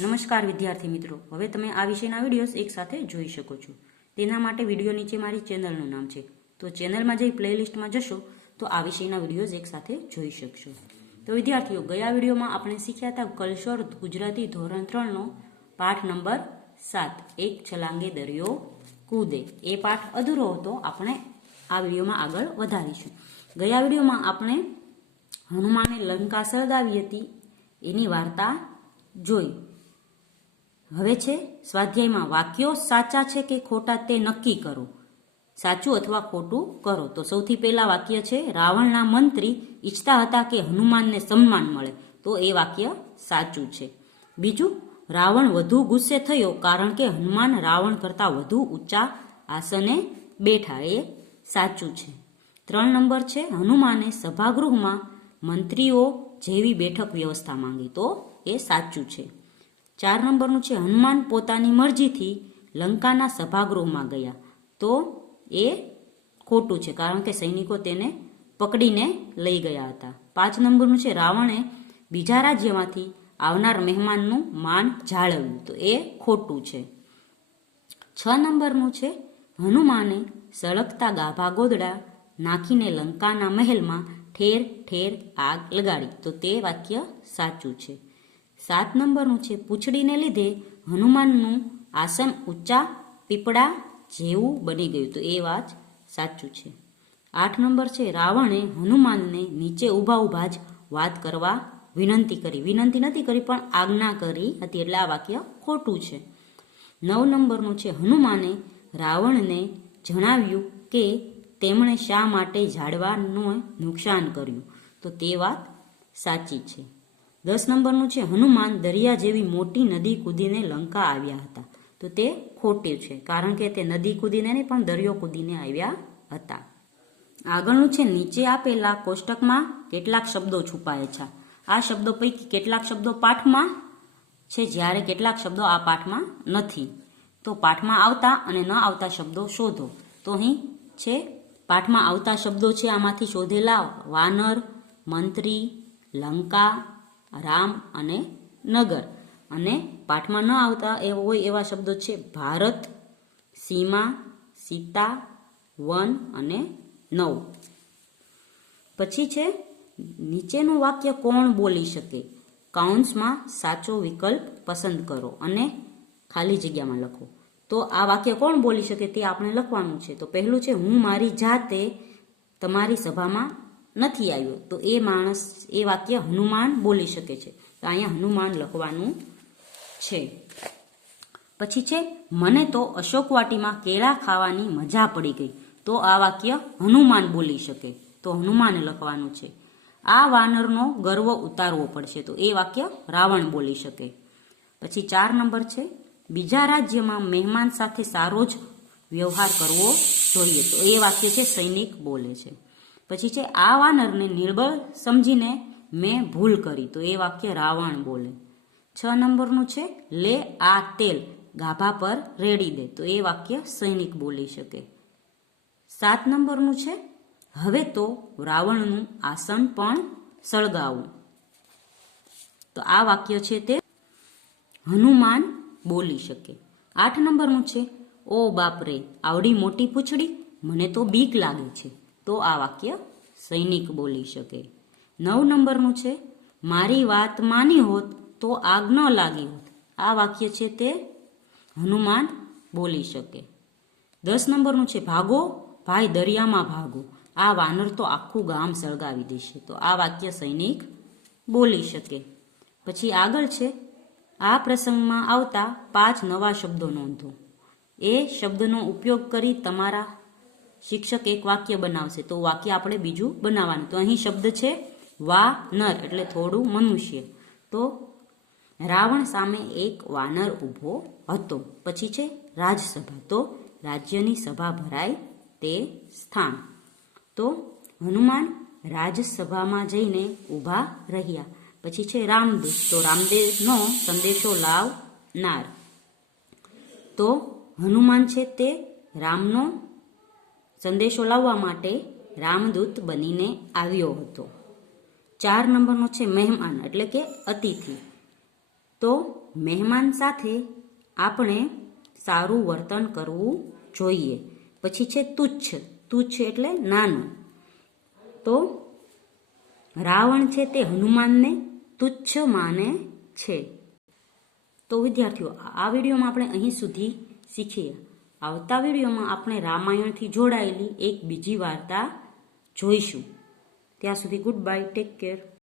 નમસ્કાર વિદ્યાર્થી મિત્રો. હવે તમે આ વિષયના વિડીયોઝ એકસાથે જોઈ શકો છો. તેના માટે વીડિયો નીચે મારી ચેનલનું નામ છે. તો ચેનલમાં જઈ પ્લેલિસ્ટમાં જશો, તો આ વિષયના વિડીયોઝ એકસાથે જોઈ શકશો. તો વિદ્યાર્થીઓ, ગયા વિડીયોમાં આપણે શીખ્યા હતા કલશોર ગુજરાતી ધોરણ ત્રણનો પાઠ નંબર સાત. એક છલાંગે દરિયો કૂદે. એ પાઠ અધૂરો હતો. આપણે આ વિડીયોમાં આગળ વધારીશું. ગયા વિડીયોમાં આપણે હનુમાને લંકા સળગાવી હતી. એની વાર્તા જોઈ. હવે છે, સ્વાધ્યાયમાં વાક્યો સાચા છે કે ખોટા તે નક્કી કરો. સાચું અથવા ખોટું કરો. તો સૌથી પહેલા વાક્ય છે, રાવણના મંત્રી ઈચ્છતા હતા કે હનુમાનને સન્માન મળે. તો એ વાક્ય સાચું છે. બીજું, રાવણ વધુ ગુસ્સે થયો કારણ કે હનુમાન રાવણ કરતાં વધુ ઊંચા આસને બેઠા. એ સાચું છે. ત્રણ નંબર છે, હનુમાને સભાગૃહમાં મંત્રીઓ જેવી બેઠક વ્યવસ્થા માંગી. તો એ સાચું છે. ચાર નંબરનું છે, હનુમાન પોતાની મરજીથી લંકાના સભાગૃહમાં ગયા. તો એ ખોટું છે, કારણ કે સૈનિકો તેને પકડીને લઈ ગયા હતા. પાંચ નંબરનું છે, રાવણે બીજા રાજ્યમાંથી આવનાર મહેમાનનું માન જાળવ્યું. તો એ ખોટું છે. છ નંબરનું છે, હનુમાને સળગતા ગાભા ગોદડા નાખીને લંકાના મહેલમાં ઠેર ઠેર આગ લગાડી. તો તે વાક્ય સાચું છે. સાત નંબરનું છે. પૂંછડીને લીધે હનુમાનનું આસન ઊંચા પીપળા જેવું બની ગયું. તો એ વાત સાચું છે. આઠ નંબર છે, રાવણે હનુમાનને નીચે ઊભા ઊભા જ વાત કરવા વિનંતી કરી. વિનંતી નથી કરી, પણ આજ્ઞા કરી હતી. એટલે આ વાક્ય ખોટું છે. નવ નંબરનું છે, હનુમાને રાવણને જણાવ્યું કે તેમણે શા માટે ઝાડવાનું નુકસાન કર્યું. તો તે વાત સાચી છે. દસ નંબરનું છે, હનુમાન દરિયા જેવી મોટી નદી કૂદીને લંકા આવ્યા હતા. તો તે ખોટી છે, કારણ કે તે નદી કૂદીને નહીં, પણ દરિયો કૂદીને આવ્યા હતા. આગળનું છે, નીચે આપેલા કોષ્ટકમાં કેટલાક શબ્દો છુપાય છે. આ શબ્દો પૈકી કેટલાક શબ્દો પાઠમાં છે, જ્યારે કેટલાક શબ્દો આ પાઠમાં નથી. તો પાઠમાં આવતા અને ન આવતા શબ્દો શોધો. તો અહીં છે, પાઠમાં આવતા શબ્દો છે, આમાંથી શોધેલા વાનર, મંત્રી, લંકા રામ અને નગર. અને પાઠમાં ન આવતા એ હોય એવા શબ્દો છે ભારત, સીમા, સીતા, વન અને નવ. પછી છે, નીચેનું વાક્ય કોણ બોલી શકે? કાઉન્સમાં સાચો વિકલ્પ પસંદ કરો અને ખાલી જગ્યામાં લખો. તો આ વાક્ય કોણ બોલી શકે તે આપણે લખવાનું છે. તો પહેલું છે, હું મારી જાતે તમારી સભામાં નથી આવ્યો. તો એ માણસ, એ વાક્ય હનુમાન બોલી શકે છે. તો અહીંયા હનુમાન લખવાનું છે. પછી છે, મને તો અશોકવાટીમાં કેળા ખાવાની મજા પડી ગઈ. તો આ વાક્ય હનુમાન બોલી શકે. તો હનુમાન લખવાનું છે, આ વાનરનો ગર્વ ઉતારવો પડશે. તો એ વાક્ય રાવણ બોલી શકે. પછી ચાર નંબર છે, બીજા રાજ્યમાં મહેમાન સાથે સારો જ વ્યવહાર કરવો જોઈએ. તો એ વાક્ય છે, સૈનિક બોલે છે. પછી છે, આ વાનરને નિર્બળ સમજીને મેં ભૂલ કરી. તો એ વાક્ય રાવણ બોલે. છ નંબરનું છે, લે આ તેલ ગાભા પર રેડી દે. તો એ વાક્ય સૈનિક બોલી શકે. સાત નંબરનું છે, હવે તો રાવણનું આસન પણ સળગાવું. તો આ વાક્ય છે તે હનુમાન બોલી શકે. આઠ નંબરનું છે, ઓ બાપરે, આવડી મોટી પૂંછડી, મને તો બીક લાગે છે. તો આ વાક્ય સૈનિક બોલી શકે. નવ નંબરનું છે, મારી વાત માની હોત તો આગ ન લાગી હોત. આ વાક્ય છે તે હનુમાન બોલી શકે. દસ નંબરનું છે, ભાગો, ભાઈ દરિયામાં ભાગો. આ વાનર તો આખું ગામ સળગાવી દેશે. તો આ વાક્ય સૈનિક બોલી શકે. પછી આગળ છે, આ પ્રસંગમાં આવતા પાંચ નવા શબ્દો નોંધો. એ શબ્દનો ઉપયોગ કરી તમારા શિક્ષક એક વાક્ય બનાવશે, તો વાક્ય આપણે બીજું બનાવવાનું. તો અહીં શબ્દ છે વાનર, એટલે થોડું મનુષ્ય. તો રાવણ સામે એક વાનર ઊભો હતો. પછી છે રાજસભા. તો રાજ્યની સભા ભરાય તે સ્થાન. તો હનુમાન રાજસભામાં જઈને ઊભા રહ્યા. પછી છે રામદેવ. તો રામદેવનો સંદેશો લાવનાર. તો હનુમાન છે તે રામનો સંદેશો લાવવા માટે રામદૂત બનીને આવ્યો હતો. ચાર નંબરનો છે મહેમાન, એટલે કે અતિથિ. તો મહેમાન સાથે આપણે સારું વર્તન કરવું જોઈએ. પછી છે તુચ્છ તુચ્છ એટલે નાનું. તો રાવણ છે તે હનુમાનને તુચ્છ માને છે. તો વિદ્યાર્થીઓ, આ વિડીયોમાં આપણે અહીં સુધી શીખીએ. આવતા વિડીયોમાં આપણે રામાયણથી જોડાયેલી એક બીજી વાર્તા જોઈશું. ત્યાં સુધી ગુડ બાય ટેક કેર